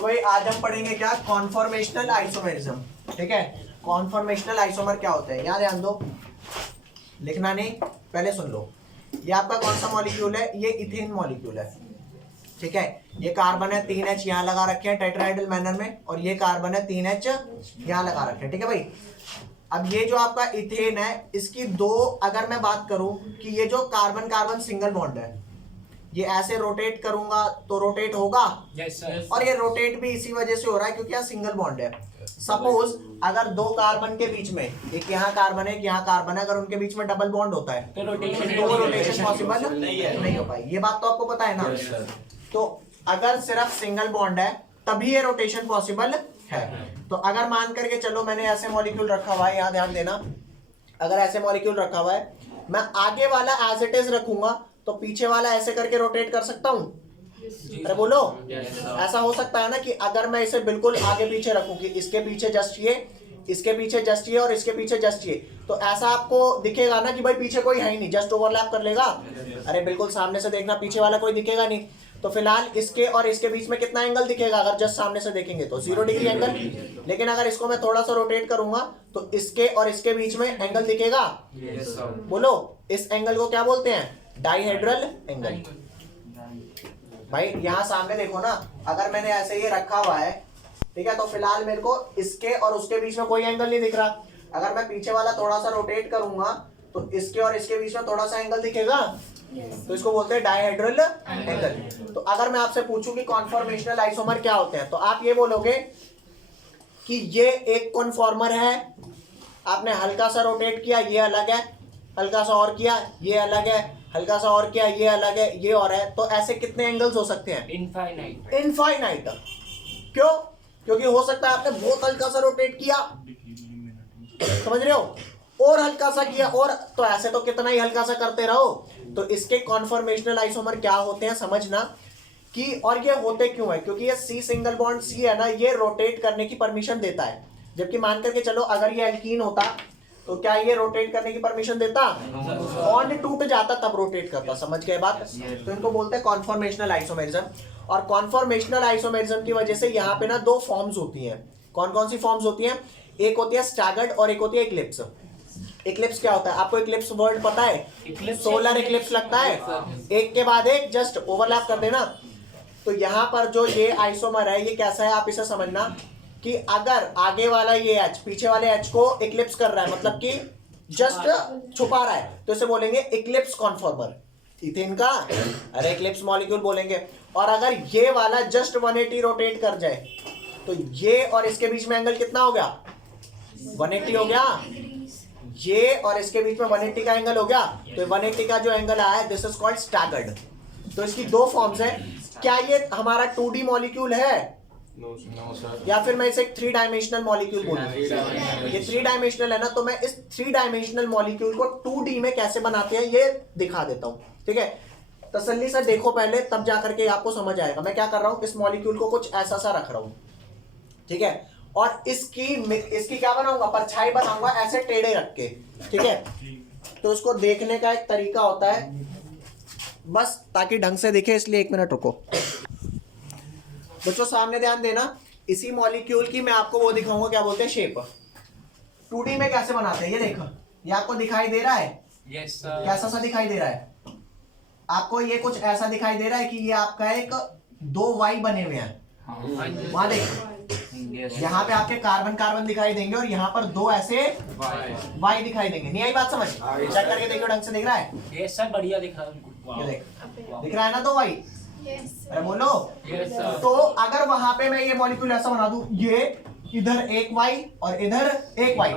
तो भाई आज हम पढ़ेंगे क्या, कॉन्फॉर्मेशनल आइसोमेरिज्म। ठीक है, कॉन्फॉर्मेशनल आइसोमर क्या होते हैं, यहाँ ध्यान दो, लिखना नहीं, पहले सुन लो। ये आपका कौन सा मॉलिक्यूल है, ये इथेन मॉलिक्यूल है। ठीक है, ये कार्बन है 3H यहाँ लगा रखे हैं टेट्राहेड्रल मैनर में, और ये कार्बन है 3H यहाँ लगा रखे हैं। ठीक है भाई, अब ये जो आपका इथेन है, इसकी दो, अगर मैं बात करूं कि ये जो कार्बन कार्बन सिंगल बॉन्ड है, ये ऐसे रोटेट करूंगा तो रोटेट होगा। yes, sir. और ये रोटेट भी इसी वजह से हो रहा है क्योंकि यहाँ सिंगल बॉन्ड है। सपोज अगर दो कार्बन के बीच में, एक यहाँ कार्बन है एक यहाँ कार्बन है, अगर उनके बीच में डबल बॉन्ड होता है तो रोटेशन तो रोटेशन पॉसिबल नहीं हो पाएगी। ये बात तो आपको पता है ना। तो अगर सिर्फ सिंगल बॉन्ड है तभी ये रोटेशन पॉसिबल है। तो अगर मान करके चलो मैंने ऐसे मॉलिक्यूल रखा हुआ है, यहाँ ध्यान देना, अगर ऐसे मॉलिक्यूल रखा हुआ है, मैं आगे वाला एज इट इज रखूंगा तो पीछे वाला ऐसे करके रोटेट कर सकता हूँ। अरे बोलो, ऐसा हो सकता है ना कि अगर मैं इसे बिल्कुल आगे पीछे रखूं कि इसके पीछे जस्ट ये, इसके पीछे जस्ट ये और इसके पीछे जस्ट ये, तो ऐसा आपको दिखेगा ना कि भाई पीछे कोई है ही नहीं, जस्ट ओवरलैप कर लेगा। अरे बिल्कुल सामने से देखना, पीछे वाला कोई दिखेगा नहीं। तो फिलहाल इसके और इसके बीच में कितना एंगल दिखेगा, अगर जस्ट सामने से देखेंगे तो 0 डिग्री एंगल। लेकिन अगर इसको मैं थोड़ा सा रोटेट करूंगा तो इसके और इसके बीच में एंगल दिखेगा। बोलो, इस एंगल को क्या बोलते हैं, डाइहेड्रल एंगल। भाई यहाँ सामने देखो ना, अगर मैंने ऐसे ये रखा हुआ है, ठीक है, तो फिलहाल मेरे को इसके और उसके बीच में कोई एंगल नहीं दिख रहा। अगर मैं पीछे वाला थोड़ा सा रोटेट करूंगा तो इसके और इसके बीच में थोड़ा सा एंगल दिखेगा। तो इसको बोलते हैं डाइहेड्रल एंगल। तो अगर मैं आपसे पूछूं कि कॉन्फॉर्मेशनल आइसोमर क्या होते हैं, तो आप ये बोलोगे कि ये एक कॉन्फॉर्मर है, आपने हल्का सा रोटेट किया ये अलग है, हल्का सा और किया ये अलग है, हल्का सा और किया ये अलग है, ये और है। तो ऐसे कितने एंगल्स हो सकते हैं, इनफाइनाइट। इनफाइनाइट। क्यों? क्योंकि हो सकता है आपने बहुत हल्का सा रोटेट किया, समझ रहे हो, और हल्का सा किया, और तो ऐसे तो कितना ही हल्का सा करते रहो। तो इसके कॉन्फॉर्मेशनल आइसोमर क्या होते हैं समझना कि, और ये होते क्यों है, क्योंकि ये सी सिंगल बॉन्ड सी है ना, ये रोटेट करने की परमिशन देता है। जबकि मान करके चलो अगर ये एल्कीन होता तो क्या ये रोटेट करने की परमिशन देता, बॉन्ड टूट जाता तब रोटेट करता। समझ गए बात? तो इनको बोलते हैं कॉन्फॉर्मेशनल आइसोमेरिज्म। और कॉन्फॉर्मेशनल आइसोमेरिज्म की वजह से यहाँ पे ना दो फॉर्म्स होती हैं। कौन कौन सी फॉर्म्स होती हैं, एक होती है स्टैगर्ड और एक होती है इक्लिप्स। इक्लिप्स क्या होता है, आपको इक्लिप्स वर्ड पता है, सोलर इक्लिप्स लगता है, एक के बाद एक जस्ट ओवरलैप कर देना। तो यहाँ पर जो ये आइसोमर है ये कैसा है, आप इसे समझना कि अगर आगे वाला ये H पीछे वाले H को इक्लिप्स कर रहा है, मतलब कि जस्ट छुपा रहा है, तो इसे बोलेंगे इक्लिप्स कॉन्फॉर्मर। इथेन का अरे इक्लिप्स मॉलिक्यूल बोलेंगे। और अगर ये वाला जस्ट 180 रोटेट कर जाए तो ये और इसके बीच में एंगल कितना हो गया, 180 हो गया, ये और इसके बीच में 180 का एंगल हो गया। तो 180 का जो एंगल आया, दिस इज कॉल्ड स्टैगर्ड। तो इसकी दो फॉर्म्स है। क्या ये हमारा 2D मॉलिक्यूल है, या फिर मैं इसे 3 डायमेंशनल मॉलिक्यूल बोलूं? ये 3 डायमेंशनल है ना, तो मैं इस 3 डायमेंशनल मॉलिक्यूल को 2D में कैसे बनाते हैं ये दिखा देता हूं। ठीक है, तसल्ली से देखो पहले, तब जाकर के आपको समझ आएगा। मैं क्या कर रहा हूं, इस मॉलिक्यूल को कुछ ऐसा सा रख रहा हूं, ठीक है, और इसकी क्या बनाऊंगा, परछाई बनाऊंगा ऐसे टेढ़े रख के। ठीक है, तो उसको देखने का एक तरीका होता है, बस ताकि ढंग से दिखे, इसलिए 1 मिनट रुको बच्चों, सामने ध्यान देना। इसी मॉलिक्यूल की मैं आपको वो दिखाऊंगा, क्या बोलते हैं, शेप। 2D में कैसे बनाते हैं ये देखो, ये आपको दिखाई दे रहा है, यस सर। कैसा सा दिखाई दे रहा है आपको, ये कुछ ऐसा दिखाई दे रहा है कि ये आपका एक 2 Y बने हुए हैं। वहां देखो, यहाँ पे आपके कार्बन कार्बन दिखाई देंगे और यहाँ पर 2 ऐसे Y दिखाई देंगे। नहीं आई बात समझ? चेक करके देखो, ढंग से दिख रहा है, ये सब बढ़िया दिख रहा है। ये देख, दिख रहा है ना 2 Y? अरे बोलो। Yes sir. तो अगर वहां पे मैं ये मॉलिक्यूल ऐसा बना दूं, ये इधर एक Y और इधर एक Y,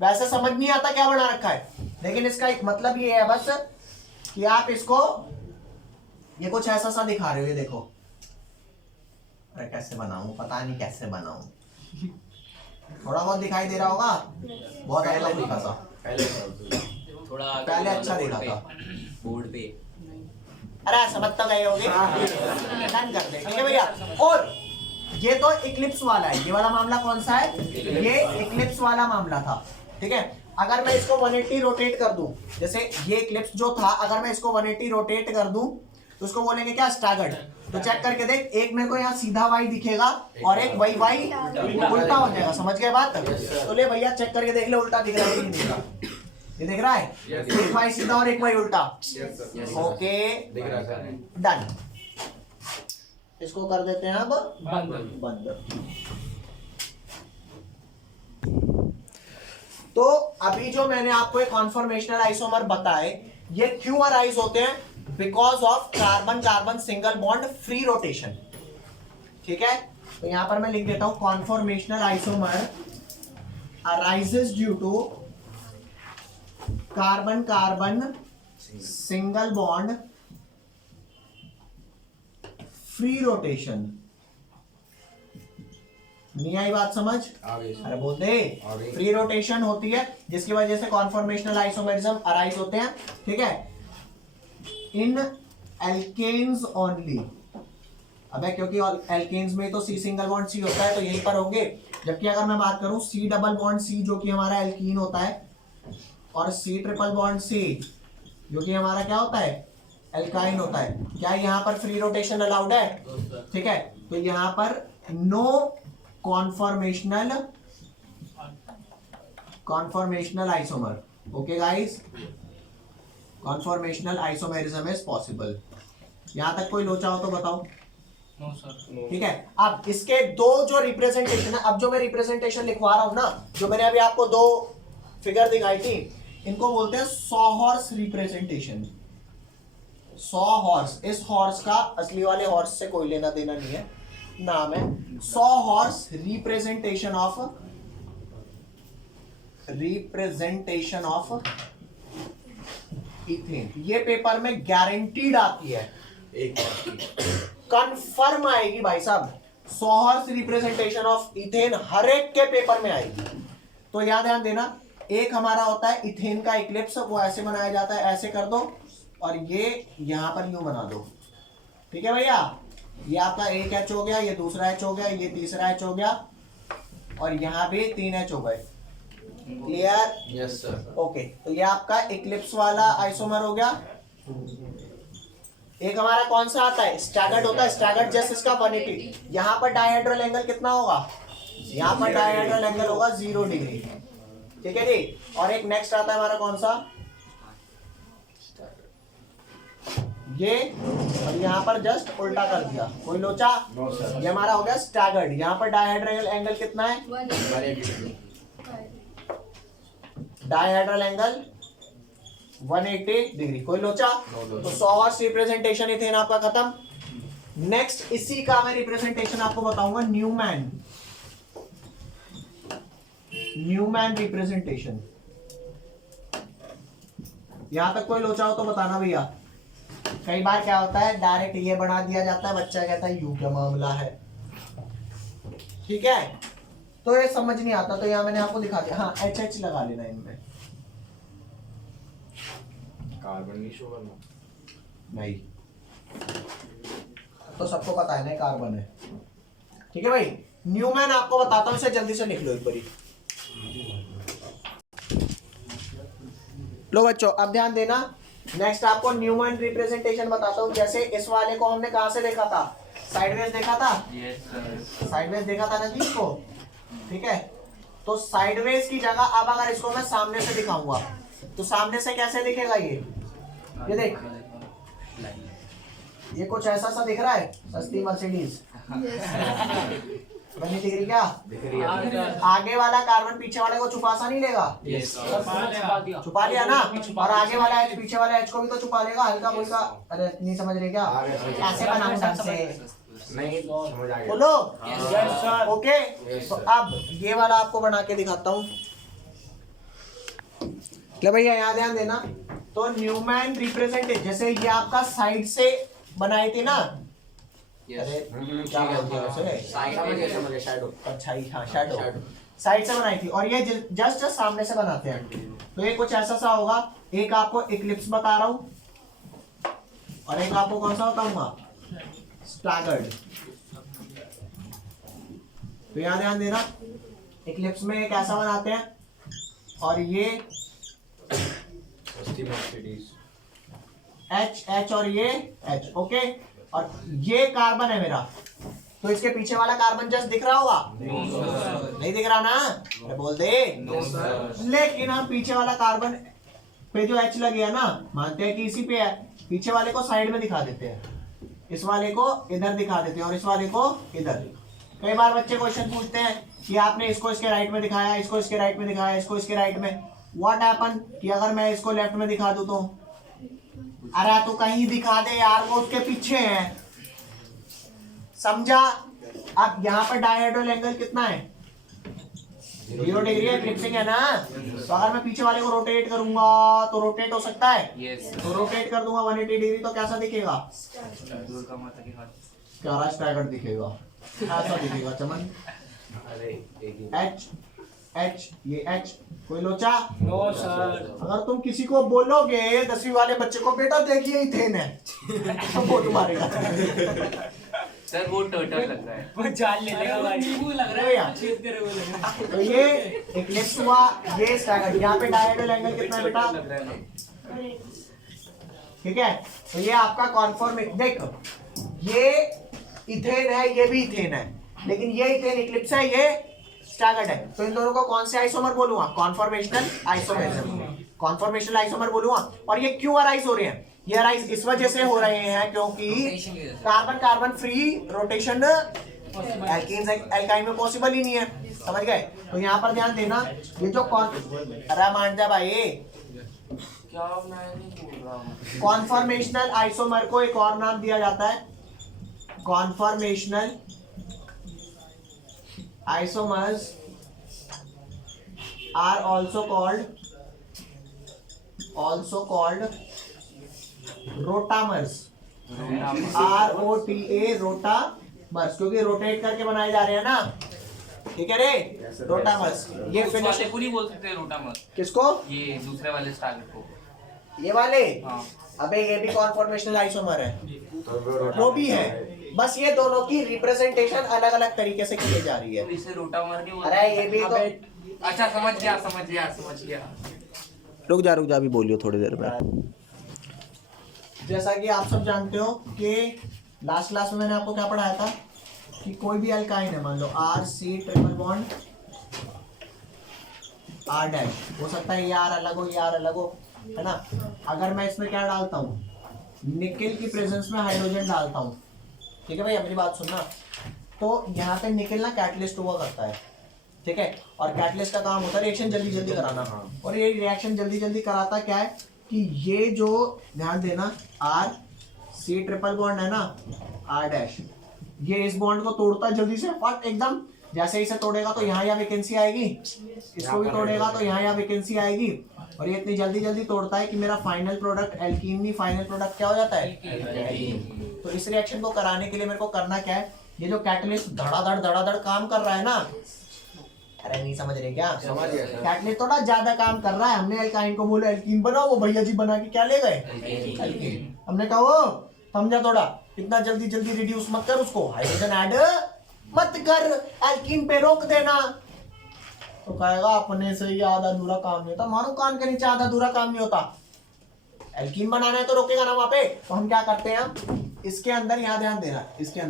वैसे समझ नहीं आता क्या बना रखा है, लेकिन इसका एक मतलब ये है बस कि आप इसको ये कुछ ऐसा सा दिखा रहे हो, ये देखो। अरे कैसे बनाऊं, पता नहीं कैसे बनाऊं, थोड़ा बहुत दिखाई दे रहा होगा, बहुत अच्छा दिखा था थोड़ा पहले, अच्छा दिखा था बोर्ड पे। अरे समझ तो गए होगे, डन कर दे। ठीक है भैया, और ये तो इक्लिप्स वाला है, ये वाला मामला कौन सा है, ये इक्लिप्स वाला मामला था। ठीक है, अगर मैं इसको 180 रोटेट कर दूं, जैसे ये इक्लिप्स जो था, अगर मैं इसको 180 रोटेट कर दूं तो उसको बोलेंगे क्या, स्टैगर्ड। तो चेक करके देख, एक मेरे को यहाँ सीधा वाई दिखेगा और एक वही वाई उल्टा हो जाएगा, समझ गए बात? तो ले भैया चेक करके देख ले उल्टा दिख रहा है कि नहीं दिख रहा, ये दिख रहा है? एक वाई सीधा और एक वाई उल्टा। ओके डन, इसको कर देते हैं अब बंद। तो अभी जो मैंने आपको एक कॉन्फॉर्मेशनल आइसोमर बताए, ये क्यों अराइज होते हैं? Because of carbon carbon single bond free rotation. ठीक है, तो यहां पर मैं लिख देता हूं conformational isomer arises due to carbon carbon single bond free rotation. नहीं आई बात समझ? अरे बोल दे, फ्री रोटेशन होती है जिसकी वजह से कॉन्फॉर्मेशनल आइसोमेरिज्म अराइज होते हैं। ठीक है, इन एल्केन्स ओनली। अबे क्योंकि एल्केन्स में तो सी सिंगल बॉन्ड सी होता है तो यहीं पर होंगे, जबकि अगर मैं बात करूं सी डबल बॉन्ड सी जो कि हमारा एल्कीन होता है, और सी ट्रिपल बॉन्ड सी जो कि हमारा क्या होता है, एल्काइन होता है, क्या यहाँ पर फ्री रोटेशन अलाउड है? ठीक है, तो यहाँ पर no conformational isomer. Okay guys, conformational isomerism is possible. यहां तक कोई लोचा हो तो बताओ। No sir. ठीक है, अब इसके दो जो रिप्रेजेंटेशन है, अब जो मैं रिप्रेजेंटेशन लिखवा रहा हूं ना, जो मैंने अभी आपको दो फिगर दिखाई थी, इनको बोलते हैं सॉहॉर्स रिप्रेजेंटेशन। सॉहॉर्स, इस हॉर्स का असली वाले हॉर्स से कोई लेना देना नहीं है, नाम है सॉहॉर्स रिप्रेजेंटेशन ऑफ इथेन। ये पेपर में गारंटीड आती है, कंफर्म आएगी भाई साहब। सॉहॉर्स रिप्रेजेंटेशन ऑफ इथेन हर एक के पेपर में आएगी। तो याद ध्यान देना, एक हमारा होता है इथेन का इक्लिप्स, वो ऐसे बनाया जाता है, ऐसे कर दो और ये यहां पर यूं बना दो। ठीक है भैया, ये आपका एक एच हो गया, ये दूसरा एच हो गया, ये तीसरा एच हो गया, और यहाँ भी 3 एच हो गए। क्लियर? Yes sir. ओके, तो ये आपका इक्लिप्स वाला आइसोमर हो गया। एक हमारा कौन सा आता है, स्टैगर्ड होता है। स्टैगर्ड जस्ट इसका 180। यहाँ पर डायहेड्रल एंगल कितना होगा, यहाँ पर डायहेड्रल एंगल होगा 0 डिग्री। ठीक है जी, और एक नेक्स्ट आता है हमारा कौन सा, ये, और यहाँ पर जस्ट उल्टा कर दिया, कोई लोचा? ये हमारा हो गया स्टैगर्ड। यहाँ पर डायहेड्रल एंगल कितना है, डायहेड्रल एंगल 180 डिग्री, कोई लोचा? तो सॉहॉर्स रिप्रेजेंटेशन इथेन आपका खत्म। नेक्स्ट इसी का मैं रिप्रेजेंटेशन आपको बताऊंगा, न्यूमैन रिप्रेजेंटेशन। यहां तक कोई लोचा हो तो बताना भैया। कई बार क्या होता है, डायरेक्ट ये बना दिया जाता है, बच्चा कहता है यू क्या मामला है। ठीक है, तो ये समझ नहीं आता, तो यहाँ मैंने आपको दिखा दिया। हाँ, एच एच लगा लेना इनमें। कार्बन नहीं शो करना नहीं, तो सबको पता है ना कार्बन है। ठीक है भाई, न्यूमैन आपको बताता हूं, इसे जल्दी से लिख लो एक बारी। लो बच्चों, अब ध्यान देना, नेक्स्ट आपको न्यूमैन रिप्रेजेंटेशन बताता हूं। जैसे इस वाले को हमने कहां से देखा था, साइडवेज देखा था। Yes sir. साइडवेज देखा था ना जी इसको। ठीक है, तो साइडवेज की जगह अब अगर इसको मैं सामने से दिखाऊंगा, तो सामने से कैसे दिखेगा ये देख, ये कुछ ऐसा सा दिख रहा है, सस्ती मर्सिडीज बनी दिख रही क्या? आगे वाला कार्बन पीछे वाले को छुपा सा नहीं लेगा? Yes sir. छुपा लिया ना, और आगे वाला एच पीछे वाला एच को भी तो छुपा लेगा, हल्का फुल्का। अरे नहीं समझ रहे क्या, ऐसे बनाऊं ढंग से, नहीं समझ आ गया। बोलो यस सर। ओके। तो अब ये वाला आपको बना के दिखाता हूँ। ले भैया यहाँ ध्यान देना, तो न्यूमैन रिप्रेजेंटेशन, जैसे ये आपका साइड से बनाई थी ना, अरे क्या बोलते हैं उसे, समझ गया शैडो। अच्छा हाँ, शैडो साइड से बनाई थी, और ये जस्ट सामने से बनाते हैं। तो ये कुछ ऐसा सा होगा, एक आपको इक्लिप्स बता रहा हूँ और एक आपको कौन सा बताऊंगा, स्टैगर्ड। तो यहाँ ध्यान देना, इक्लिप्स में एक ऐसा बनाते हैं और ये सस्ती मर्सिडीज। एच एच और ये एच, ओके। और ये कार्बन है मेरा, तो इसके पीछे वाला कार्बन जस्ट दिख रहा होगा? नहीं दिख रहा ना? अरे बोल दे। लेकिन हम पीछे वाला कार्बन पे जो एच लगे है ना, मानते हैं कि इसी पे है, पीछे वाले को साइड में दिखा देते हैं, इस वाले को इधर दिखा देते हैं और इस वाले को इधर। कई बार बच्चे क्वेश्चन पूछते हैं कि आपने इसको इसके राइट में दिखाया, इसको इसके राइट में दिखाया, इसको इसके राइट में, व्हाट हैपन कि अगर मैं इसको लेफ्ट में दिखा दूं तो? अरे तो कहीं दिखा दे यार, वो उसके पीछे है, समझा? अब यहाँ पर डायहेड्रल एंगल कितना है? 0 डिग्री है, क्लिप्सिंग है ना? तो अगर मैं पीछे वाले को रोटेट करूंगा तो रोटेट हो सकता है? यस तो रोटेट कर दूंगा 180 डिग्री, तो कैसा दिखेगा? दूर का माता के हाथ क्या स्टैगर्ड दिखेगा, ऐसा दिखेगा चमन। अरे एक ही एच एच, ये एच, कोई लोचा? No sir. अगर तुम किसी को बोलोगे 10वीं वाले बच्चे को, बेटा देखिए इथेन है, तो वो तुम्हारेगा। सर वो टर्टल लग रहा है। वो जान ले लेगा भाई। चीकू लग रहा तो यार, है, छेद करे हुए लग रहा है। तो ये इक्लिप्स हुआ, ये स्टैगर्ड। यहाँ पे डायहेड्रल एंगल कितना है बेटा? लग रहा है ना। ठीक है, तो ये आपका कॉन्फॉर्मेशन, देखो ये इथेन है, ये भी इथेन है, लेकिन ये इथेन इक्लिप्स है, ये स्टैगर्ड है। तो इन दोनों को कौन से आइसोमर बोलूंगा? कॉन्फॉर्मेशनल आइसोमर, कॉन्फॉर्मेशनल आइसोमर बोलूंगा। और ये क्यों अराइज हो रहे हैं? ये अराइज इस वजह से हो रहे हैं क्योंकि carbon carbon free rotation alkenes alkyne में पॉसिबल ही नहीं है, समझ गए? तो यहाँ पर ध्यान देना, ये जो अरे मान जा भाई, क्या मैं नहीं बोल रहा हूँ। कॉन्फॉर्मेशनल आइसोमर को एक और नाम दिया जाता है, conformational isomers are also called rotamers, ROTA rotamers, क्योंकि रोटेट करके बनाए जा रहे हैं ना, ठीक है रे? रोटामर्स। ये उस फिनिश वाले को नहीं बोल सकते रोटामर, किसको? ये दूसरे वाले स्टार्ट को। ये वाले? हाँ अबे ये भी कॉन्फॉर्मेशनल आइसोमर है, तो वो भी है, बस ये दोनों की रिप्रेजेंटेशन अलग अलग तरीके से की जा रही है। तो इसे रोटामर नहीं बोलते। अरे ये भी तो, अच्छा समझ गया। रुक जा अभी बोलियो थोड़ी देर में। जैसा कि आप सब जानते हो कि लास्ट क्लास में मैंने आपको क्या पढ़ाया था कि कोई भी अल्काइन है, मान लो RC triple bond R dash, हो सकता है ये R अलग हो, ये R अलग हो, है ना? अगर मैं इसमें क्या डालता हूँ, निकेल की प्रेजेंस में हाइड्रोजन डालता हूँ, ठीक है भैया मेरी बात सुनना, तो यहाँ पे निकेल ना कैटलिस्ट हुआ करता है, ठीक है? और कैटलिस्ट का काम होता है रिएक्शन जल्दी जल्दी कराना, और ये रिएक्शन जल्दी जल्दी कराता क्या है कि ये जो, ध्यान देना, RC ट्रिपल बॉन्ड है ना, R डैश, ये इस बॉन्ड को तोड़ता जल्दी से, फट एकदम, जैसे इसे तोड़ेगा तो यहाँ वैकेंसी आएगी, इसको भी तोड़ेगा तो यहाँ वैकेंसी आएगी, और ये इतनी जल्दी जल्दी तोड़ता है कि मेरा फाइनल प्रोडक्ट एल्कीन नहीं, फाइनल प्रोडक्ट क्या हो जाता है? एल्कीन। तो इस रिएक्शन को कराने के लिए मेरे को करना क्या है, ये जो कैटलिस्ट धड़ाधड़ काम कर रहा है ना, अरे नहीं समझ रहे क्या? समझ गया सर। कैटलिस्ट थोड़ा ज्यादा काम कर रहा है, हमने एल्काइन को बोला एल्कीन बनाओ, वो भैया जी बना के क्या ले गए? एल्कीन। हमने कहा वो समझा, थोड़ा इतना जल्दी जल्दी रिड्यूस मत कर, उसको हाइड्रोजन ऐड मत कर, एल्कीन पे रोक देना। तो कहेगा अपने से ये आधा अधूरा काम नहीं होता, मानो कान के नीचे आधा अधूरा काम नहीं होता, एल्कीन बनाना है तो रोकेगा ना वहां पे। तो हम क्या करते हैं, इसके अंदर, यहाँ ध्यान देना, इसके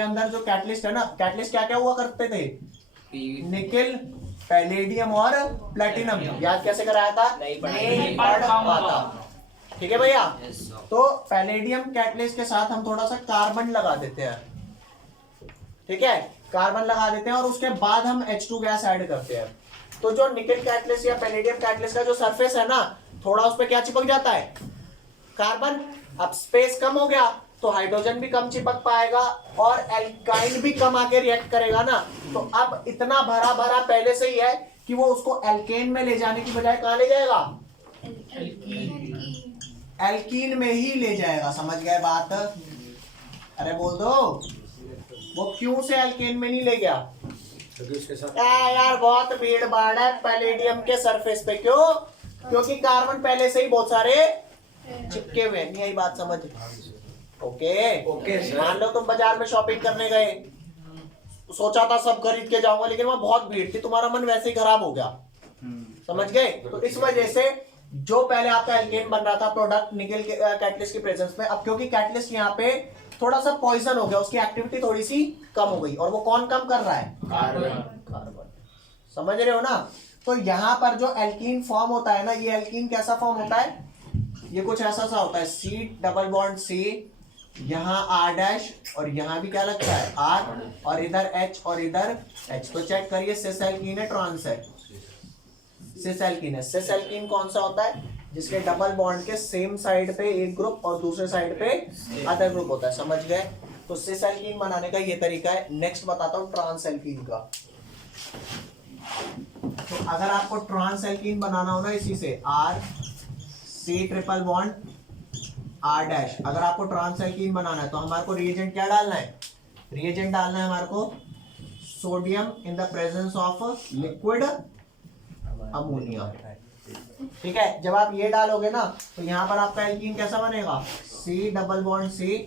अंदर जो कैटलिस्ट है ना, कैटलिस्ट क्या क्या हुआ करते थे? निकेल, पैलेडियम और प्लेटिनम। याद कैसे कराया था? नहीं पढ़ पाता, ठीक है भैया? तो पैलेडियम कैटलिस्ट के साथ हम थोड़ा सा कार्बन लगा देते हैं, ठीक है? कार्बन लगा देते हैं और उसके बाद हम H2 गैस ऐड करते हैं। तो जो निकेल कैटलिस्ट या पैलेडियम कैटलिस्ट का जो सरफेस है ना, थोड़ा उस पर क्या चिपक जाता है? कार्बन। अब स्पेस कम हो गया तो हाइड्रोजन भी कम चिपक पाएगा और एल्काइन भी कम आके रिएक्ट करेगा ना। तो अब इतना भरा भरा पहले से ही है कि वो उसको एल्केन में ले जाने की बजाय कहाँ ले जाएगा? एल्कीन में ही ले जाएगा, समझ गए बात? अरे बोल दो, वो क्यों से एल्केन में नहीं ले गया? क्योंकि उसके साथ यार बहुत भीड़ भाड़ है पैलेडियम के सरफेस पे, क्यों? क्योंकि कार्बन पहले से ही बहुत सारे चिपके हुए हैं। यही बात समझ? ओके मान लो तुम बाजार में शॉपिंग करने गए, सोचा था सब खरीद के जाऊंगा, लेकिन वहां बहुत भीड़ थी, तुम्हारा मन वैसे ही खराब हो गया, समझ गए? तो इस वजह से जो पहले आपका एल्केन बन रहा था प्रोडक्ट निकल के कैटलिस्ट की प्रेजेंस में, अब क्योंकि कैटलिस्ट यहाँ पे थोड़ा सा पॉइजन हो गया, उसकी एक्टिविटी थोड़ी सी कम हो गई, और वो कौन कम कर रहा है? कार्बन। समझ रहे हो ना? तो यहाँ पर जो एल्कीन फॉर्म होता है ना, ये एल्कीन कैसा फॉर्म होता है? ये कुछ ऐसा सा होता है, C डबल बॉन्ड C, यहाँ R डैश, और यहाँ भी क्या लगता है? R, और इधर H और इधर H। तो चेक करिए सिस एल्कीन है ट्रांस है? सिस एल्कीन है। सिस एल्कीन कौन सा होता है? जिसके डबल बॉन्ड के सेम साइड पे एक ग्रुप और दूसरे साइड पे अदर ग्रुप होता है। समझ गए? तो सिस एल्कीन बनाने का ये तरीका है। नेक्स्ट बताता हूँ ट्रांस एल्कीन का। तो अगर आपको ट्रांस एल्कीन बनाना हो ना, इसी से R C triple bond R dash, अगर आपको ट्रांस एल्कीन बनाना है तो हमारे को रिएजेंट क्या डालना है? रिएजेंट डालना है हमारे को sodium in the presence of liquid ammonia. ठीक है, जब आप ये डालोगे ना तो यहाँ पर आपका एल्कीन कैसा बनेगा? C double bond C।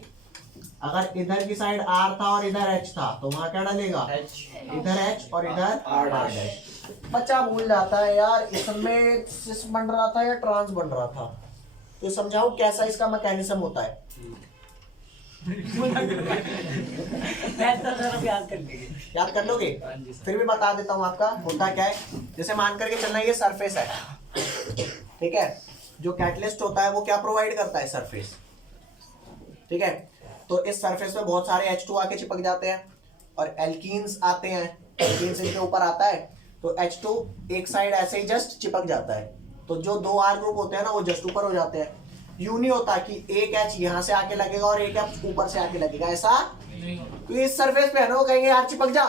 अगर इधर की साइड R था और इधर H था तो वहां क्या डालेगा? इधर H और इधर R डैश। बच्चा भूल जाता है यार, इसमें सिस बन रहा था या ट्रांस बन रहा था। तो समझाओ कैसा इसका मैकेनिज्म होता है। याद कर लोगे? फिर भी बता देता हूँ आपका होता क्या है। जैसे मान करके चलना ये सरफेस है, ठीक है? जो कैटलिस्ट होता है वो क्या प्रोवाइड करता है? सरफेस। ठीक है, तो इस सरफेस पे बहुत सारे H2 आके चिपक जाते हैं और एल्कीन्स आते हैं। एल्कीन्स इनके ऊपर आता है तो H2 एक साइड ऐसे ही जस्ट चिपक जाता है, तो जो दो R ग्रुप होते हैं ना वो जस्ट ऊपर हो जाते हैं। यूं नहीं होता कि एक H यहाँ से आके लगेगा और एक H ऊपर से आके लगेगा, ऐसा तो इस सरफेस पे है ना, वो कहेंगे यार चिपक जा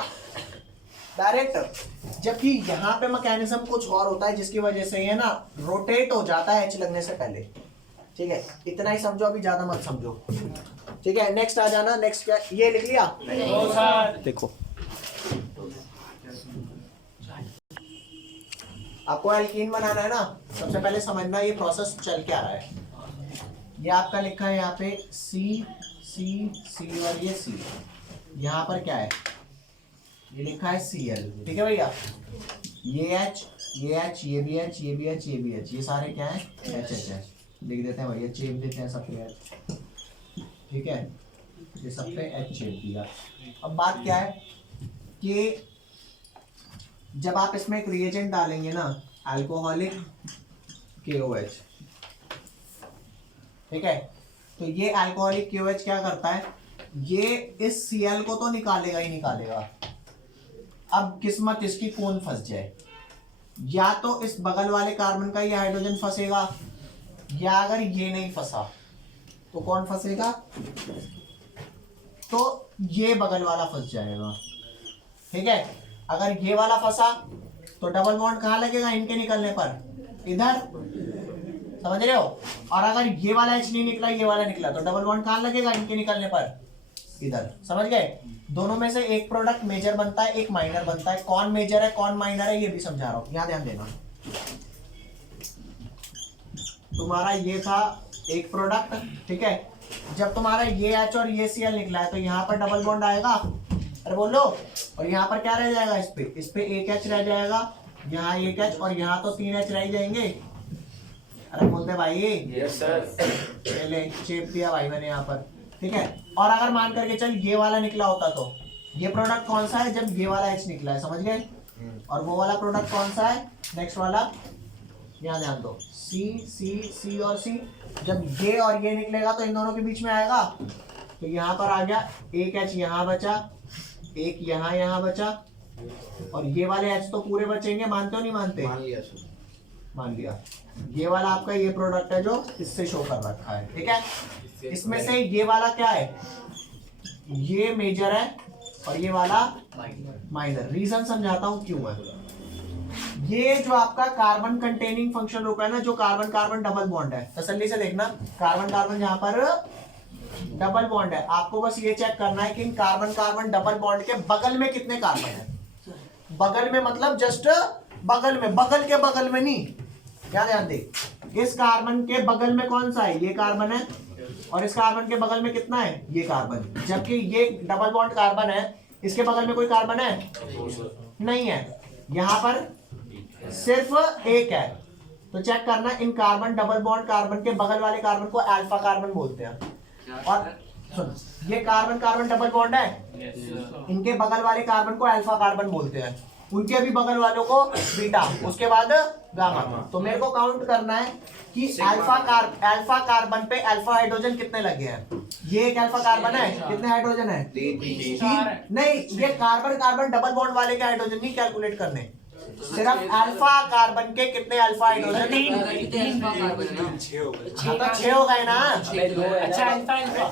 डायरेक्ट। जबकि यहाँ पे मैकेनिज्म कुछ और होता है जिसकी वजह से ये ना रोटेट हो जाता है H लगने से पहले। ठीक है, इतना ही समझो, अभी ज्यादा मत समझो। ठीक है, नेक्स्ट आ जाना। नेक्स्ट क्या? ये लिख लिया? देखो आपको एल्कीन बनाना है ना, सबसे पहले समझना ये प्रोसेस चल क्या रहा है। ये आपका लिखा है यहाँ पे C C C और ये C, यहाँ पर क्या है? ये लिखा है Cl। ठीक है भैया, ये H ये H ये भी H ये भी H ये भी H, ये सारे क्या है? HHH लिख देते हैं भैया, चेप देते हैं सब पे H। ठीक है, ये सब पे H चेप दिया। अब बात क्या है कि जब आप इसमें एक रिएजेंट डालेंगे ना, अल्कोहलिक KOH, ठीक है, तो ये अल्कोहलिक KOH क्या करता है? ये इस Cl को तो निकालेगा ही निकालेगा। अब किस्मत इसकी कौन फंस जाए, या तो इस बगल वाले कार्बन का ये हाइड्रोजन फंसेगा, या अगर ये नहीं फंसा तो कौन फंसेगा? तो ये बगल वाला फंस जाएगा। ठीक है, अगर ये वाला फंसा तो डबल बॉन्ड कहाँ लगेगा? इनके निकलने पर इधर, समझ रहे हो? और अगर ये वाला H नहीं निकला, ये वाला निकला, तो डबल बॉन्ड कहाँ लगेगा? इनके निकलने पर इधर। समझ गए? दोनों में से एक प्रोडक्ट मेजर बनता है, एक माइनर बनता है। कौन मेजर है कौन माइनर है ये भी समझा रहा हूँ, यहाँ ध्यान देना। तुम्हारा ये था एक प्रोडक्ट, ठीक है, जब तुम्हारा ये H और ये Cl निकला है तो यहाँ पर डबल बॉन्ड आएगा, अरे बोलो, और यहाँ पर क्या रह जाएगा? इस पे एक H रह जाएगा, यहाँ एक H, और यहाँ तो 3 H रह जाएंगे। अरे बोलते भाई, यस सर। पहले चेप दिया भाई मैंने यहाँ पर। ठीक है, और अगर मान करके चल ये वाला निकला होता तो ये प्रोडक्ट कौन सा है? जब ये वाला H निकला है, समझ गए? और वो वाला प्रोडक्ट कौन सा है? नेक्स्ट वाला, यहाँ ध्यान दो, C C C और C। जब ये और ये निकलेगा तो इन दोनों के बीच में आएगा, तो यहाँ पर आ गया एक H, यहाँ बचा एक, यहाँ बचा, और ये वाले H तो पूरे बचेंगे। मानते हो नहीं मानते? मान लिया सर। मान लिया। ये वाला आपका ये प्रोडक्ट है जो इससे शो कर रखा है। ठीक है, इसमें से ये वाला क्या है? ये मेजर है और ये वाला माइनर। रीजन समझाता हूँ क्यों है। ये जो आपका कार्बन कंटेनिंग फंक्शन ग्रुप है ना, जो कार्बन कार्बन डबल बॉन्ड है, तसल्ली से देखना, कार्बन कार्बन जहां पर डबल बॉन्ड है, आपको बस ये चेक करना है कि इन कार्बन कार्बन डबल बॉन्ड के बगल में कितने कार्बन है। बगल में मतलब जस्ट बगल में, बगल के बगल में नहीं। क्या ध्यान दे, इस कार्बन के बगल में कौन सा है? ये कार्बन है, और इस कार्बन के बगल में कितना है? ये कार्बन। जबकि ये डबल बॉन्ड कार्बन है, इसके बगल में कोई कार्बन है? नहीं है। यहाँ पर सिर्फ एक है, तो चेक करना, इन कार्बन डबल बॉन्ड कार्बन के बगल वाले कार्बन को अल्फा कार्बन बोलते हैं। और सुन, ये कार्बन कार्बन डबल बॉन्ड है, इनके बगल वाले कार्बन को अल्फा कार्बन बोलते हैं, उनके भी बगल वालों को बीटा, उसके बाद गामा। तो मेरे को काउंट करना है कि अल्फा कार्बन पे अल्फा हाइड्रोजन कितने लगे हैं। ये एक अल्फा कार्बन है, कितने हाइड्रोजन है? 3। नहीं, ये कार्बन कार्बन डबल बॉन्ड वाले के हाइड्रोजन नहीं कैलकुलेट करने, सिर्फ अल्फा कार्बन के कितने अल्फा हाइड्रोजन? 6 हो गए ना। अच्छा अल्फा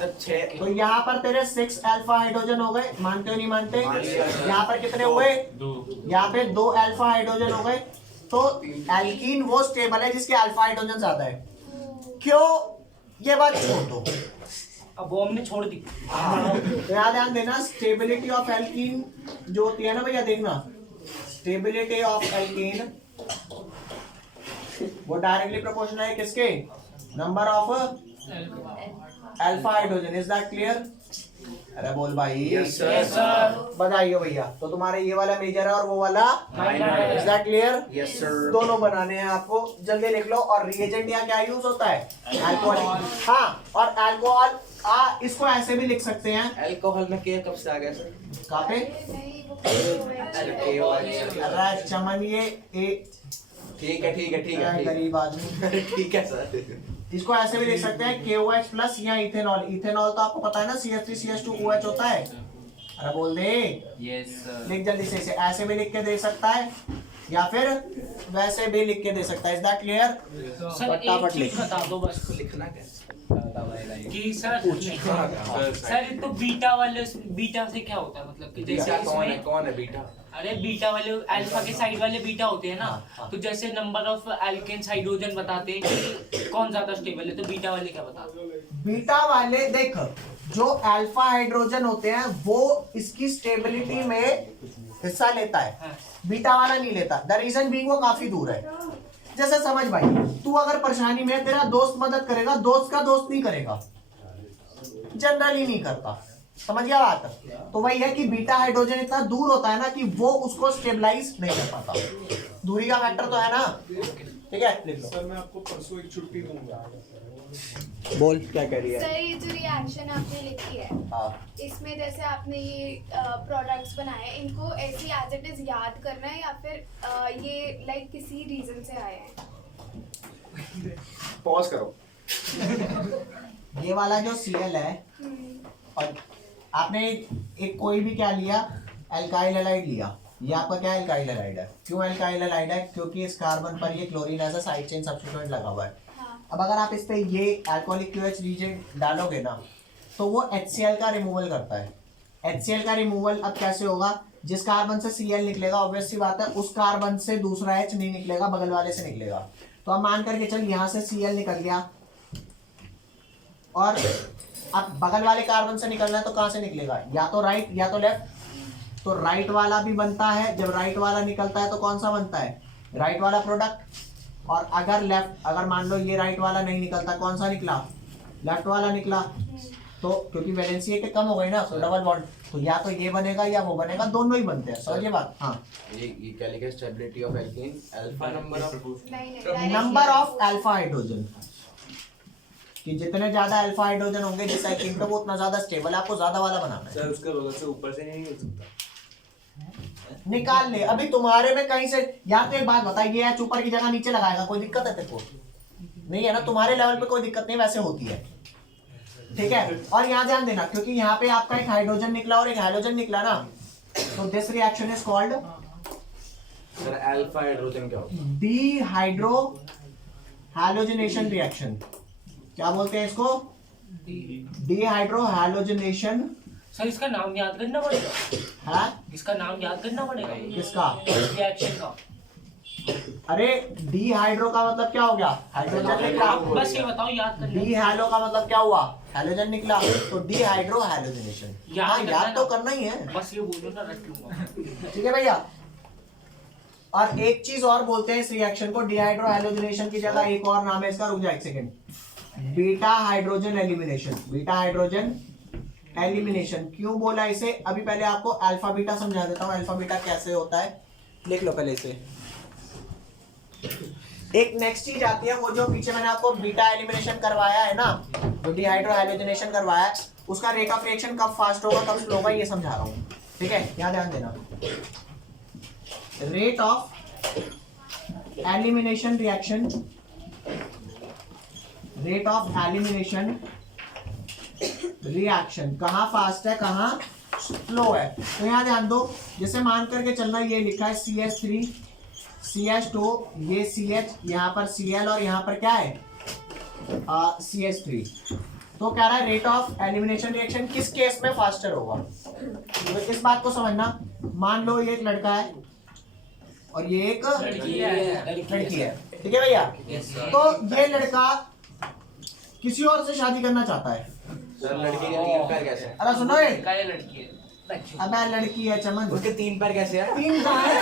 तो यहाँ पर तेरे 6 अल्फा हाइड्रोजन हो गए, मानते हो नहीं मानते? यहाँ पर कितने हुए? यहाँ पे 2 अल्फा हाइड्रोजन हो गए। तो एल्कीन वो स्टेबल है जिसके अल्फा हाइड्रोजन ज्यादा है। क्यों? ये बात छोड़ दो, अब वो हमने छोड़ दी। तो यहाँ ध्यान देना, स्टेबिलिटी ऑफ एल्कीन जो होती है ना भैया, देखना स्टेबिलिटी ऑफ एल्कीन वो डायरेक्टली प्रोपोर्शनल है किसके? Number of alpha hydrogen. Is that clear? अरे बोल भाई। Yes, sir. Yes, sir. बताइए भैया। तो तुम्हारे ये वाला मेजर है और वो वाला माइनर है। Is that clear? Yes, sir. दोनों बनाने हैं आपको, जल्दी लिख लो। और रिएजेंट यहाँ क्या यूज होता है? अल्कोहल। हाँ, और अल्कोहल इसको ऐसे भी लिख सकते हैं। अल्कोहल में के कब से आ गया सर? कहाँ पे? अरे चमन, ये ठीक है गरीब आदमी। ठीक है सर। इसको ऐसे भी लिख सकते हैं KOH प्लस या इथेनॉल। इथेनॉल तो आपको पता है ना, CH3CH2OH होता है। अरे बोल दे। लिख जल्दी से, इसे ऐसे भी लिख के दे सकता है या फिर वैसे भी लिख के दे सकता है। Is that clear? सर एक चीज बता दो बस लिखना क्या? कि सर तो बीटा से क्या होता है, मतलब कि जैसे इसमें कौन है बीटा? अरे बीटा वाले अल्फा के साइड वाले बीटा होते हैं ना। हाँ। तो जैसे नंबर ऑफ एल्केन्स हाइड्रोजन बताते हैं कि कौन ज्यादा स्टेबल है, तो बीटा वाले क्या बताते हैं? बीटा वाले देख, जो अल्फा हाइड्रोजन होते हैं वो इसकी स्टेबिलिटी में हिस्सा लेता है, हाँ। बीटा वाला नहीं लेता। द रीजन बीइंग वो काफी दूर है। जैसे समझ भाई, तू अगर परेशानी में है, तेरा दोस्त मदद करेगा, दोस्त का दोस्त नहीं करेगा, जनरली नहीं करता। समझ गया बात? तो वही है कि बीटा हाइड्रोजन इतना दूर होता है ना कि वो उसको स्टेबलाइज नहीं कर पाता। दूरी का फैक्टर तो है ना। ठीक है, लिख लो। सर मैं आपको परसों एक छुट्टी दूंगा। बोल, क्या कह रही है? सर ये जो रिएक्शन आपने लिखी है, हाँ, इसमें जैसे आपने ये प्रोडक्ट्स बनाए, इनको ऐसे एज इट इज याद करना है या फिर ये लाइक किसी रीजन से आए हैं? पॉज करो। ये वाला जो Cl है, और आपने एक कोई भी क्या लिया, अल्काइल हैलाइड लिया। ये आपका क्या अल्काइल हैलाइड है? क्यों अल्काइल हैलाइड है? क्योंकि इस कार्बन पर ये chlorine as a side chain substituent लगा हुआ है। अब अगर आप इस पे ये अल्कोहलिक QH रिएजेंट डालोगे ना, तो वो HCl का रिमूवल करता है। HCl का रिमूवल अब कैसे होगा? जिस कार्बन से Cl निकलेगा, ऑब्वियस सी बात है, उस कार्बन से दूसरा H नहीं निकलेगा, बगल वाले से निकलेगा। तो अब मान करके चल, यहाँ से Cl निकल गया और अब बगल वाले कार्बन से निकलना है, तो कहाँ से निकलेगा? या तो राइट या तो लेफ्ट। तो राइट वाला भी बनता है। जब राइट वाला निकलता है तो कौन सा बनता है? राइट वाला प्रोडक्ट। और अगर लेफ्ट, अगर मान लो ये राइट वाला नहीं निकलता, कौन सा निकला? लेफ्ट वाला निकला। तो क्योंकि वैलेंसी एक कम हो गई ना, तो डबल बॉन्ड, तो या तो ये बनेगा या वो बनेगा, दोनों ही बनते हैं। समझिए बात? हाँ, ये क्या लिखा है? Stability of alkene, alpha number of number of alpha hydrogen, कि जितने ज्यादा अल्फा हाइड्रोजन होंगे जिस एल्कीन पे, वो उतना ज्यादा स्टेबल है। आपको ज्यादा वाला बनाना है। सर उसके बगल से ऊपर से नहीं निकल सकता। निकाल ले। अभी तुम्हारे में कहीं से, या तो एक बात बता, ये एच ऊपर की जगह नीचे लगाएगा, कोई दिक्कत है तेरे को? नहीं है ना, तुम्हारे लेवल पे कोई दिक्कत नहीं, वैसे होती है। ठीक है, और यहाँ ध्यान देना, क्योंकि यहाँ पे आपका एक हाइड्रोजन निकला और एक हाइड्रोजन निकला ना, तो this reaction is called sir alpha hydrogen क्या होता है? Dehydro halogenation reaction. क्या बोलते हैं इसको? Dehydro halogenation. सर इसका नाम याद करना पड़ेगा। है इसका नाम याद करना पड़ेगा किसका? रिएक्शन का। अरे डीहाइड्रो का मतलब क्या हो गया? हाइड्रोजन निकला। बस ये बताओ याद करना। डी हैलो का मतलब क्या हुआ? हैलोजन निकला। तो डीहाइड्रो हैलोजनेशन। हाँ, याद तो करना ही है। बस ये बोलो ना, रट लूंगा। ठीक है भैया। और एक चीज और बोलते हैं इस रिएक्शन को, डीहाइड्रो हैलोजनेशन की जगह एक और नाम है इसका, रुक जा एक second, beta hydrogen elimination. Beta hydrogen elimination क्यों बोला इसे? अभी पहले आपको अल्फा बीटा समझा देता हूँ। अल्फा बीटा कैसे होता है, लिख लो पहले इसे। एक नेक्स्ट चीज आती है, वो जो पीछे मैंने आपको बीटा एलिमिनेशन करवाया है ना, जो डिहाइड्रो हाइड्रोजनेशन करवाया है, उसका रेट ऑफ रिएक्शन कब फास्ट होगा कब स्लो होगा ये समझा रहा हूँ, ठीक है, यहाँ ध्यान देना। Rate of elimination reaction, rate of elimination reaction कहाँ फास्ट है कहाँ स्लो है। तो यहाँ ध्यान दो, जैसे मान करके चलना, ये लिखा है CH3 CH2, ये CH, यहाँ पर Cl और यहाँ पर क्या है CH3। तो कह रहा है रेट ऑफ एलिमिनेशन रिएक्शन किस केस में फास्टर होगा। तो इस बात को समझना, मान लो ये एक लड़का है और ये एक लड़की है, ठीक है भैया। तो ये लड़का किसी और से शादी करना चाहता है। सर लड़की के 3 पैर कैसे हैं? अरे सुनो, काय लड़की है अबे लड़की है चमन, उसके 3 पैर कैसे हैं? 3 कहाँ है?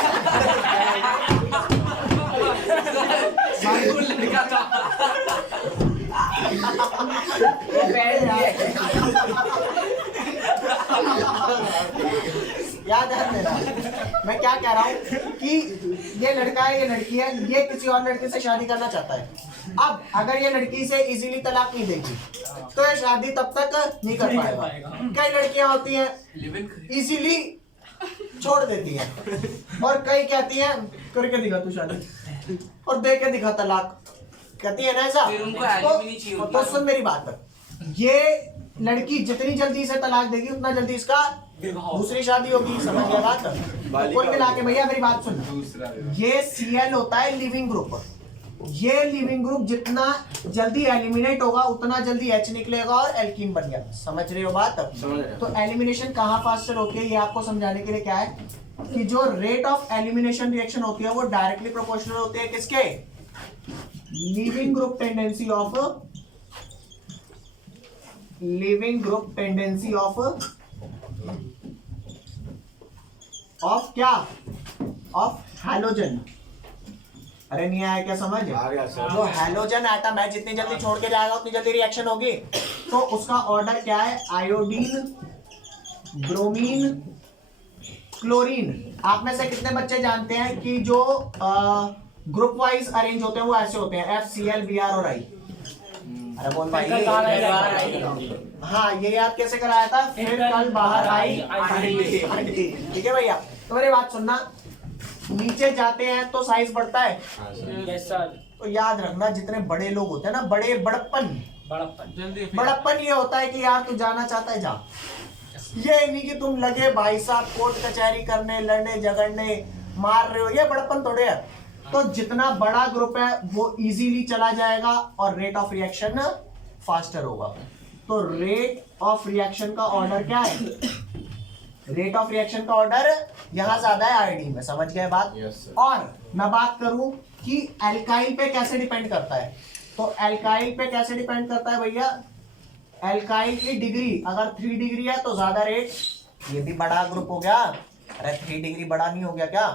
लड़का था याद है मेरा, मैं क्या कह रहा हूँ कि ये लड़का है ये लड़की है, ये किसी और लड़के से शादी करना चाहता है। अब अगर ये लड़की से इजीली तलाक नहीं देगी तो ये शादी तब तक नहीं कर पाएगा। कई लड़कियां होती हैं इजीली छोड़ देती हैं और कई कहती हैं करके दिखा तू शादी और दे के दिखा तलाक, कहती है ना ऐसा। फिर उनको एलिमिनेट नहीं चाहिए होता। तो सुन मेरी बात, ये लड़की जितनी जल्दी से तलाक देगी उतना जल्दी इसका दूसरी शादी होगी, समझ गया बात। तो कुल मिला के भैया मेरी बात सुन, ये Cl होता है लिविंग ग्रुप, ये लिविंग ग्रुप जितना जल्दी एलिमिनेट होगा उतना जल्दी H निकलेगा और एल्कीन बन गया। समझ रहे हो बात। तो एलिमिनेशन कहाँ फास्टर होती है ये आपको समझाने के लिए क्या है कि जो रेट ऑफ एलिमिनेशन रिएक्शन होती है वो डायरेक्टली प्रोपोर्शनल होती है किसके, leaving group tendency of, leaving group tendency of क्या, ऑफ हैलोजन। अरे नहीं आया क्या समझ? आ गया सर। जो हैलोजन एटम है जितनी जल्दी छोड़ के जाएगा उतनी जल्दी रिएक्शन होगी। तो उसका ऑर्डर क्या है, आयोडीन, ब्रोमीन, क्लोरीन। आप में से कितने बच्चे जानते हैं कि जो ग्रुप वाइज अरेंज होते हैं वो ऐसे होते हैं FCl Br और I। अरे बोल भाई, हाँ ये याद कैसे कराया था, फिर कल बाहर आई, ठीक है भैया। तो मेरी बात सुनना, नीचे जाते हैं तो साइज बढ़ता है। तो याद रखना जितने बड़े लोग होते हैं ना, बड़प्पन ये होता है कि यार तू जाना चाहता है जा, ये नहीं कि तुम लगे भाई साहब कोर्ट कचहरी करने, लड़ने झगड़ने, मार रहे हो, ये बड़प्पन थोड़े है। तो जितना बड़ा ग्रुप है वो इजीली चला जाएगा और रेट ऑफ रिएक्शन फास्टर होगा। तो रेट ऑफ रिएक्शन का ऑर्डर क्या है, रेट ऑफ रिएक्शन का ऑर्डर यहां ज्यादा है आयोडीन में, समझ गए बात। और मैं बात करूं कि एल्काइल पे कैसे डिपेंड करता है, तो एल्काइल पे कैसे डिपेंड करता है भैया, एल्काइल की डिग्री अगर 3 डिग्री है तो ज्यादा रेट, ये भी बड़ा ग्रुप हो गया। अरे 3 डिग्री बड़ा नहीं हो गया क्या,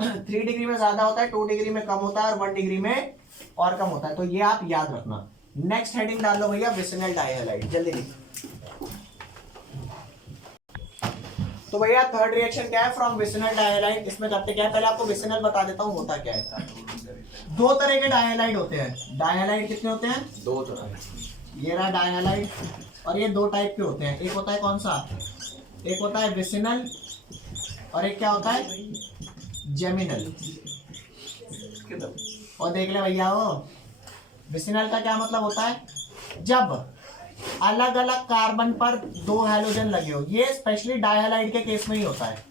3 डिग्री में ज्यादा होता है, 2 डिग्री में कम होता है और 1 डिग्री में और कम होता है। तो ये आप याद रखना। नेक्स्ट हेडिंग डाल लो भैया, विसिनल डाइहैलाइड, जल्दी लिखो। तो भैया थर्ड रिएक्शन क्या है, फ्रॉम विसिनल डाइहैलाइड। इसमें करते क्या है, पहले आपको विसिनल बता देता हूँ होता क्या है। 2 तरह के डाइहैलाइड होते हैं। डाइहैलाइड कितने होते हैं, 2 तरह। ये रहा डाइहैलाइड, और ये 2 टाइप के होते हैं। एक होता है कौन सा, एक होता है विसिनल और एक क्या होता है जेमिनल। और देख ले भैया, वो विसिनल का क्या मतलब होता है, जब अलग अलग कार्बन पर 2 हैलोजन लगे हो। ये स्पेशली डाइहैलाइड के केस में ही होता है।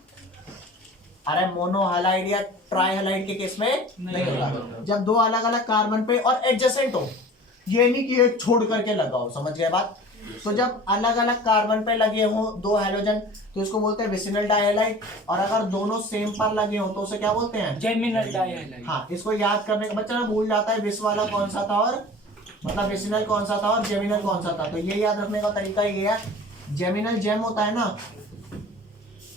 अरे मोनोहैलाइड या ट्राइहैलाइड के केस में नहीं होता। जब 2 अलग अलग कार्बन पे और एडजेसेंट हो, ये नहीं कि एक छोड़ करके लगा हो, समझ गए बात। तो जब अलग अलग कार्बन पे लगे हो 2 हैलोजन तो इसको बोलते हैं विसिनल डाइहैलाइड। और अगर दोनों सेम पर लगे हो तो उसे क्या बोलते हैं, जेमिनल डाइहैलाइड। हाँ, इसको याद करने का बच्चा ना भूल जाता है विस वाला कौन सा था, और मतलब विसिनल कौन सा था और जेमिनल कौन सा था। तो ये याद रखने का तरीका ये है, जेमिनल जेम होता है ना।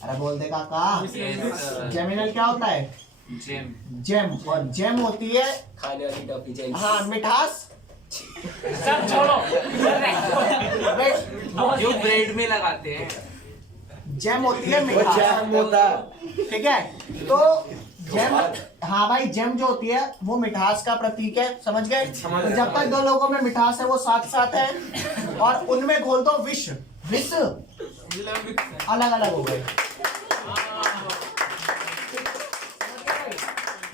अरे बोल दे काका, जेमिनल क्या होता है, जेम। और जेम होती है खाने वाली टॉफी, हाँ मिठास, सब छोड़ो, जो ब्रेड में लगाते हैं। जेम होती है मिठास, ठीक है। तो जेम, हाँ भाई जेम जो होती है वो मिठास का प्रतीक है, समझ गए? तो जब तक दो लोगों में मिठास है वो साथ साथ है, और उनमें घोल दो विष, विष अलग अलग हो गए।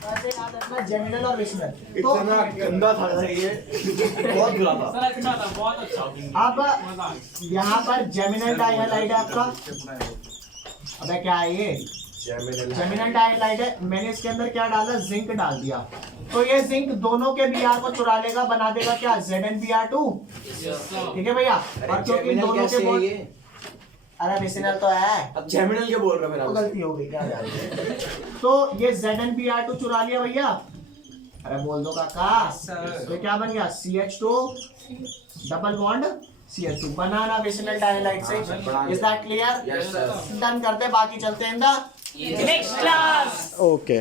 ऐसे याद रखना जेमिनल और विशनल। तो इतना गंदा था ना ये, बहुत बुरा था। सर अच्छा था, बहुत अच्छा। अब यहाँ पर जेमिनल डाइहैलाइड है आपका। अबे क्या है ये? जेमिनल डाइहैलाइड है। मैंने इसके अंदर क्या डाला? जिंक डाल दिया। तो ये जिंक दोनों के Br को चुरा लेगा, बना देगा क्या? ZnBr2। ठीक है भैया? और क्योंकि दोनों के बोल, अरे विशनल तो है, अब जेमिनल के बोल रहे हो? गलती हो गई क्या यार। तो ये ZnBr2 चुरा लिया भैया। अरे बोल दो काका। तो क्या बन गया? CH2 डबल बॉन्ड CH2, बनाना विशनल डाइहैलाइड से। Is that clear? Yes, sir. Done करते, बाकी चलते हैं in the next class. Okay.